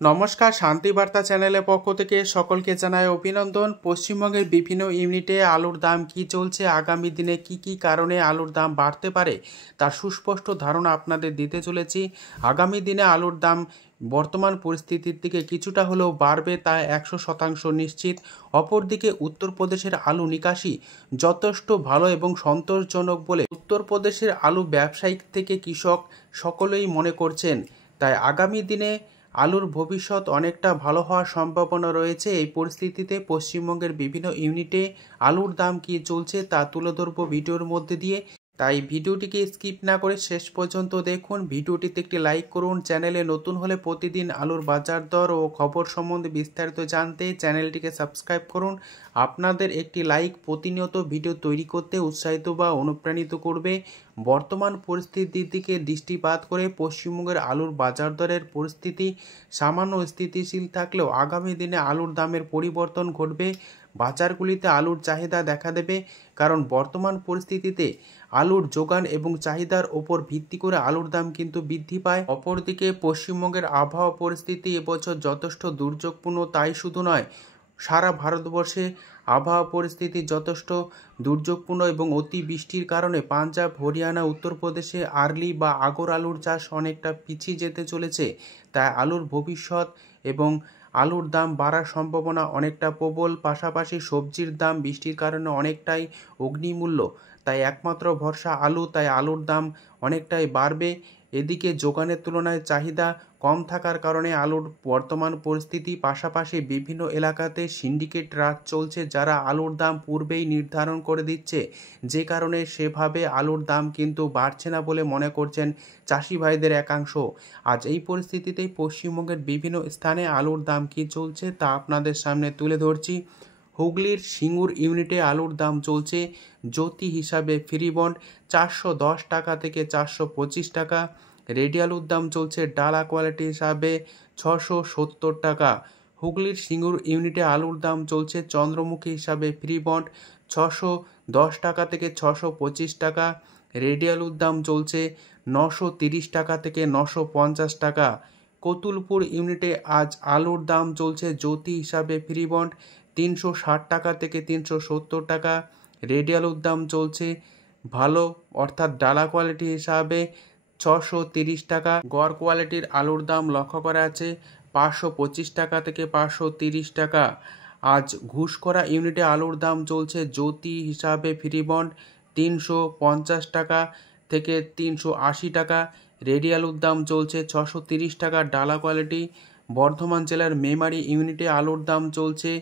নমস্কার, শান্তি বার্তা চ্যানেলের পক্ষ থেকে সকলকে জানাই অভিনন্দন। পশ্চিমবঙ্গের বিভিন্ন ইউনিটে আলুর দাম কি চলছে, আগামী দিনে কি কি কারণে আলুর দাম বাড়তে পারে তার সুস্পষ্ট ধারণা আপনাদের দিতে চলেছি। আগামী দিনে আলুর দাম বর্তমান পরিস্থিতির থেকে কিছুটা হলেও বাড়বে, তা 100% নিশ্চিত। অপরদিকে উত্তরপ্রদেশের আলু নিকাশি যথেষ্ট ভালো এবং সন্তোষজনক বলে উত্তরপ্রদেশের আলু ব্যবসায়িক থেকে কৃষক সকলেই মনে করছেন। তাই আগামী দিনে আলুর ভবিষ্যৎ অনেকটা ভালো হওয়ার সম্ভাবনা রয়েছে। এই পরিস্থিতিতে পশ্চিমবঙ্গের বিভিন্ন ইউনিটে আলুর দাম কী চলছে তা তুলে ধরবো ভিডিওর মধ্যে দিয়ে। তাই ভিডিওটিকে স্কিপ না করে শেষ পর্যন্ত দেখুন। ভিডিওটিতে একটি লাইক করুন। চ্যানেলে নতুন হলে প্রতিদিন আলুর বাজার দর ও খবর সম্বন্ধে বিস্তারিত জানতে চ্যানেলটিকে সাবস্ক্রাইব করুন। আপনাদের একটি লাইক প্রতিনিয়ত ভিডিও তৈরি করতে উৎসাহিত বা অনুপ্রাণিত করবে। বর্তমান পরিস্থিতির দিকে দৃষ্টিপাত করে পশ্চিমবঙ্গের আলুর বাজার দরের পরিস্থিতি সামান্য স্থিতিশীল থাকলেও আগামী দিনে আলুর দামের পরিবর্তন ঘটবে। বাজারগুলিতে আলুর চাহিদা দেখা দেবে, কারণ বর্তমান পরিস্থিতিতে আলুর যোগান এবং চাহিদার ওপর ভিত্তি করে আলুর দাম কিন্তু বৃদ্ধি পায়। অপরদিকে পশ্চিমবঙ্গের আবহাওয়া পরিস্থিতি এবছর যথেষ্ট দুর্যোগপূর্ণ, তাই শুধু নয়, সারা ভারতবর্ষে আবহাওয়া পরিস্থিতি যথেষ্ট দুর্যোগপূর্ণ এবং অতি বৃষ্টির কারণে পাঞ্জাব, হরিয়ানা, উত্তরপ্রদেশে আর্লি বা আগর আলুর চাষ অনেকটা পিছিয়ে যেতে চলেছে। তাই আলুর ভবিষ্যৎ এবং আলুর দাম বাড়ার সম্ভাবনা অনেকটা প্রবল। পাশাপাশি সবজির দাম বৃষ্টির কারণে অনেকটাই অগ্নিমূল্য, তাই একমাত্র ভরসা আলু, তাই আলুর দাম অনেকটাই বাড়বে। এদিকে যোগানের তুলনায় চাহিদা কম থাকার কারণে আলুর বর্তমান পরিস্থিতি, পাশাপাশি বিভিন্ন এলাকাতে সিন্ডিকেট রাজ চলছে, যারা আলুর দাম পূর্বেই নির্ধারণ করে দিচ্ছে, যে কারণে সেভাবে আলুর দাম কিন্তু বাড়ছে না বলে মনে করছেন চাষি ভাইদের একাংশ। আজ এই পরিস্থিতিতেই পশ্চিমবঙ্গের বিভিন্ন স্থানে আলুর দাম কী চলছে তা আপনাদের সামনে তুলে ধরছি। হুগলির সিঙ্গুর ইউনিটে আলুর দাম চলছে জ্যোতি হিসাবে ফ্রি বন্ড 410 টাকা থেকে 425 টাকা। রেডি আলুর দাম চলছে ডালা কোয়ালিটি হিসাবে 670 টাকা। হুগলির সিঙ্গুর ইউনিটে আলুর দাম চলছে চন্দ্রমুখী হিসাবে ফ্রি বন্ড 610 টাকা থেকে 625 টাকা। রেডি আলুর দাম চলছে 930 টাকা থেকে 950 টাকা। কতুলপুর ইউনিটে আজ আলুর দাম চলছে জ্যোতি হিসাবে ফ্রি বন্ড 360 টাকা থেকে 370 টাকা। রেডি আলুর দাম চলছে ভালো অর্থাৎ ডালা কোয়ালিটি হিসাবে 630 টাকা। গড় কোয়ালিটির আলুর দাম লক্ষ্য করা আছে 525 টাকা থেকে 530 টাকা। আজ ঘুষকরা ইউনিটে আলুর দাম চলছে জ্যোতি হিসাবে ফ্রি বন্ড 350 টাকা থেকে 380 টাকা। রেডি আলুর দাম চলছে 630 টাকা ডালা কোয়ালিটি। বর্ধমান জেলার মেমারি ইউনিটে আলুর দাম চলছে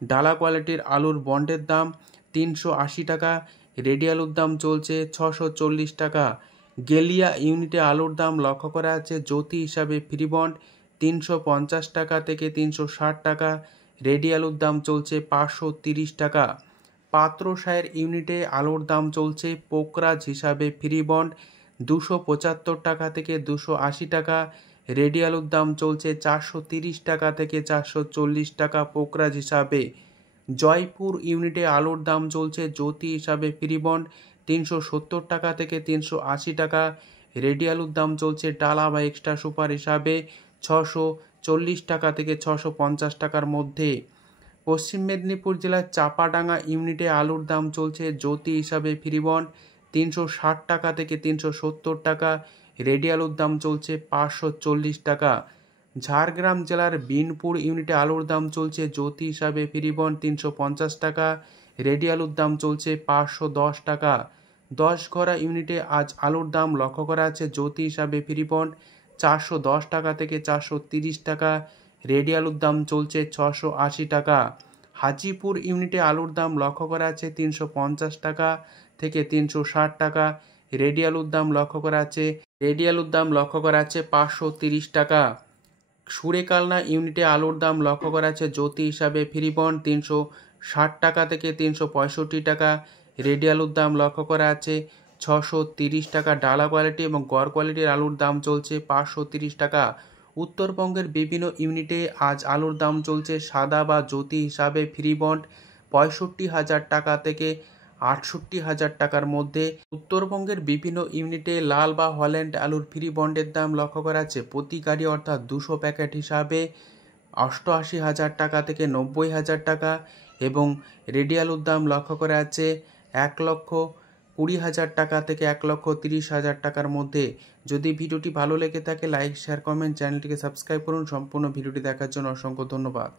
ডালা কোয়ালিটির আলুর বন্ডের দাম 380 টাকা। রেডি আলুর দাম চলছে 640 টাকা। গেলিয়া ইউনিটে আলুর দাম লক্ষ্য করা আছে জ্যোতি হিসাবে ফ্রি বন্ড 350 টাকা থেকে 360 টাকা। রেডি আলুর দাম চলছে 530 টাকা। পাত্রসায়ের ইউনিটে আলুর দাম চলছে পোকরাজ হিসাবে ফ্রি বন্ড 275 টাকা থেকে 280 টাকা। রেডি আলুর দাম চলছে 430 টাকা থেকে 440 টাকা পোকরাজ হিসাবে। জয়পুর ইউনিটে আলুর দাম চলছে জ্যোতি হিসাবে ফ্রি বন্ড 370 টাকা থেকে 380 টাকা। রেডি আলুর দাম চলছে ডালা বা এক্সট্রা সুপার হিসাবে 640 টাকা থেকে 650 টাকার মধ্যে। পশ্চিম মেদিনীপুর জেলার চাপাডাঙ্গা ইউনিটে আলুর দাম চলছে জ্যোতি হিসাবে ফ্রি বন্ড 360 টাকা থেকে 370 টাকা। রেডি আলুর দাম চলছে 540 টাকা। ঝাড়গ্রাম জেলার বিনপুর ইউনিটে আলুর দাম চলছে জ্যোতি হিসাবে ফ্রি বন্ড 350 টাকা। রেডি আলুর দাম চলছে 510 টাকা। 10ঘরা ইউনিটে আজ আলুর দাম লক্ষ্য করা আছে জ্যোতি হিসাবে ফ্রি বন্ড 410 টাকা থেকে 430 টাকা। রেডি আলুর দাম চলছে 680 টাকা। হাজিপুর ইউনিটে আলুর দাম লক্ষ্য করা আছে 350 টাকা থেকে 360 টাকা। রেডি আলুর দাম লক্ষ্য করা আছে 530 টাকা। সুরেকালনা ইউনিটে আলুর দাম লক্ষ্য করা আছে জ্যোতি হিসাবে ফ্রি বন্ড 360 টাকা থেকে 365 টাকা। রেডি আলুর দাম লক্ষ্য করা আছে 630 টাকা ডালা কোয়ালিটি এবং গড় কোয়ালিটির আলুর দাম চলছে 530 টাকা। উত্তরবঙ্গের বিভিন্ন ইউনিটে আজ আলুর দাম চলছে সাদা বা জ্যোতি হিসাবে ফ্রি বন্ড 65,000 টাকা থেকে 68,000 টাকার মধ্যে। উত্তরবঙ্গের বিভিন্ন ইউনিটে লাল বা হল্যান্ড আলুর ফ্রি বন্ডের দাম লক্ষ্য করা যাচ্ছে প্রতি গাড়ি অর্থাৎ 200 প্যাকেট হিসাবে 88,000 টাকা থেকে 90,000 টাকা, এবং রেডি আলুর দাম লক্ষ্য করা যাচ্ছে 1,20,000 টাকা থেকে 1,30,000 টাকার মধ্যে। যদি ভিডিওটি ভালো লেগে থাকে লাইক শেয়ার কমেন্ট, চ্যানেলটিকে সাবস্ক্রাইব করুন। সম্পূর্ণ ভিডিওটি দেখার জন্য অসংখ্য ধন্যবাদ।